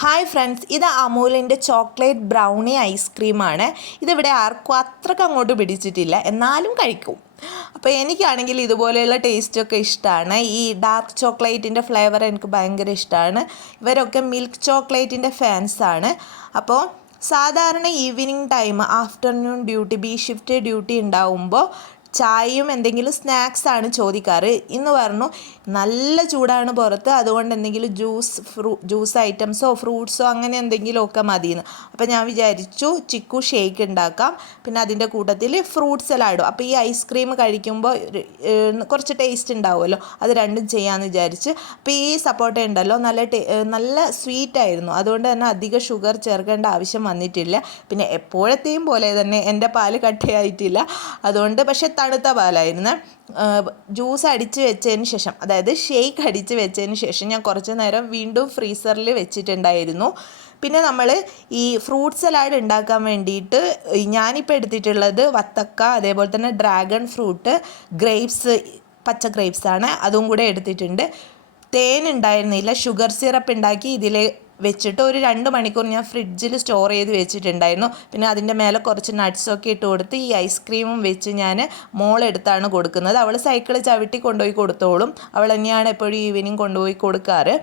Hi friends, ഇത് അമൂലിൻ്റെ chocolate brownie ഐസ്ക്രീമാണ്. ഇതിവിടെ ആർക്കും അത്രയ്ക്ക് അങ്ങോട്ട് പിടിച്ചിട്ടില്ല, എന്നാലും കഴിക്കും. അപ്പോൾ എനിക്കാണെങ്കിൽ ഇതുപോലെയുള്ള ടേസ്റ്റൊക്കെ ഇഷ്ടമാണ്. ഈ ഡാർക്ക് ചോക്ലേറ്റിൻ്റെ ഫ്ലേവർ എനിക്ക് ഭയങ്കര ഇഷ്ടമാണ്. ഇവരൊക്കെ മിൽക്ക് ചോക്ലേറ്റിൻ്റെ ഫാൻസാണ്. അപ്പോൾ സാധാരണ evening time afternoon duty shift duty ഉണ്ടാവുമ്പോൾ ചായയും എന്തെങ്കിലും സ്നാക്സാണ് ചോദിക്കാറ്. ഇന്ന് പറഞ്ഞു നല്ല ചൂടാണ് പുറത്ത്, അതുകൊണ്ട് എന്തെങ്കിലും ജ്യൂസ് ഐറ്റംസോ ഫ്രൂട്ട്സോ അങ്ങനെ എന്തെങ്കിലുമൊക്കെ മതിയെന്ന്. അപ്പോൾ ഞാൻ വിചാരിച്ചു ചിക്കു ഷേക്ക് ഉണ്ടാക്കാം, പിന്നെ അതിൻ്റെ കൂട്ടത്തിൽ ഫ്രൂട്ട് സലാഡും. അപ്പോൾ ഈ ഐസ്ക്രീം കഴിക്കുമ്പോൾ കുറച്ച് ടേസ്റ്റ് ഉണ്ടാവുമല്ലോ, അത് രണ്ടും ചെയ്യാമെന്ന് വിചാരിച്ച്. അപ്പോൾ ഈ സപ്പോട്ട ഉണ്ടല്ലോ നല്ല സ്വീറ്റായിരുന്നു, അതുകൊണ്ട് തന്നെ അധികം ഷുഗർ ചേർക്കേണ്ട ആവശ്യം വന്നിട്ടില്ല. പിന്നെ എപ്പോഴത്തെയും പോലെ തന്നെ എൻ്റെ പാല് കട്ടയായിട്ടില്ല, അതുകൊണ്ട് പക്ഷേ തണുത്ത പാലായിരുന്നു. ജ്യൂസ് അടിച്ച് വെച്ചതിന് ശേഷം, അതായത് ഷേക്ക് അടിച്ച് വെച്ചതിന് ശേഷം ഞാൻ കുറച്ച് നേരം വീണ്ടും ഫ്രീസറിൽ വെച്ചിട്ടുണ്ടായിരുന്നു. പിന്നെ നമ്മൾ ഈ ഫ്രൂട്ട് സലാഡ് ഉണ്ടാക്കാൻ വേണ്ടിയിട്ട് ഞാനിപ്പോൾ എടുത്തിട്ടുള്ളത് വത്തക്ക, അതേപോലെ തന്നെ ഡ്രാഗൺ ഫ്രൂട്ട്, ഗ്രേപ്സ്, പച്ച ഗ്രേപ്സാണ്, അതും കൂടെ എടുത്തിട്ടുണ്ട്. തേൻ ഉണ്ടായിരുന്നില്ല, ഷുഗർ സിറപ്പ് ഉണ്ടാക്കി ഇതിൽ വെച്ചിട്ട് ഒരു 2 മണിക്കൂർ ഞാൻ ഫ്രിഡ്ജിൽ സ്റ്റോർ ചെയ്ത് വെച്ചിട്ടുണ്ടായിരുന്നു. പിന്നെ അതിൻ്റെ മേലെ കുറച്ച് നട്ട്സൊക്കെ ഇട്ട് കൊടുത്ത് ഈ ഐസ്ക്രീമും വെച്ച് ഞാൻ മോളെടുത്താണ് കൊടുക്കുന്നത്. അവൾ സൈക്കിൾ ചവിട്ടി കൊണ്ടുപോയി കൊടുത്തോളും, അവൾ തന്നെയാണ് എപ്പോഴും ഈവനിങ് കൊണ്ടുപോയി കൊടുക്കാറ്.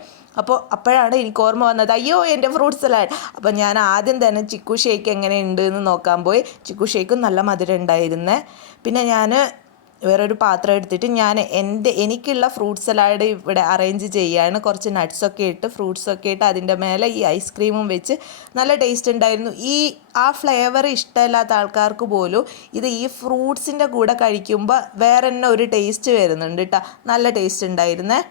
അപ്പോഴാണ് എനിക്ക് ഓർമ്മ വന്നത്, അയ്യോ എൻ്റെ ഫ്രൂട്ട് സലാഡ്. അപ്പോൾ ഞാൻ ആദ്യം തന്നെ ചിക്കു ഷേക്ക് എങ്ങനെയുണ്ട് എന്ന് നോക്കാൻ പോയി. ചിക്കു ഷേക്കും നല്ല മധുരം ഉണ്ടായിരുന്നേ. പിന്നെ ഞാൻ വേറൊരു പാത്രം എടുത്തിട്ട് എനിക്കുള്ള ഫ്രൂട്ട് സലാഡ് ഇവിടെ അറേഞ്ച് ചെയ്യുകയാണ്. കുറച്ച് നട്ട്സൊക്കെ ഇട്ട് ഫ്രൂട്ട്സൊക്കെ ഇട്ട് അതിൻ്റെ മേലെ ഈ ഐസ്ക്രീമും വെച്ച് നല്ല ടേസ്റ്റ് ഉണ്ടായിരുന്നു. ആ ഫ്ലേവർ ഇഷ്ടമില്ലാത്ത ആൾക്കാർക്ക് പോലും ഈ ഫ്രൂട്ട്സിൻ്റെ കൂടെ കഴിക്കുമ്പോൾ വേറെ തന്നെ ഒരു ടേസ്റ്റ് വരുന്നുണ്ട് കേട്ടോ, നല്ല ടേസ്റ്റ് ഉണ്ടായിരുന്നേ.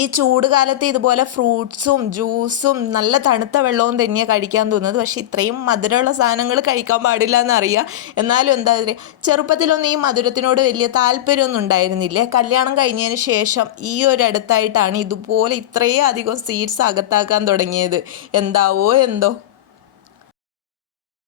ഈ ചൂട് കാലത്ത് ഇതുപോലെ ഫ്രൂട്ട്സും ജ്യൂസും നല്ല തണുത്ത വെള്ളവും തന്നെയാണ് കഴിക്കാൻ തോന്നുന്നത്. പക്ഷേ ഇത്രയും മധുരമുള്ള സാധനങ്ങൾ കഴിക്കാൻ പാടില്ല എന്നറിയാം, എന്നാലും എന്താ പറയുക, ചെറുപ്പത്തിലൊന്നും ഈ മധുരത്തിനോട് വലിയ താല്പര്യമൊന്നും ഉണ്ടായിരുന്നില്ലേ. കല്യാണം കഴിഞ്ഞതിന് ശേഷം ഈ ഒരു അടുത്തായിട്ടാണ് ഇതുപോലെ ഇത്രയും അധികം സ്വീറ്റ്സ് അകത്താക്കാൻ തുടങ്ങിയത്. എന്താവോ എന്തോ.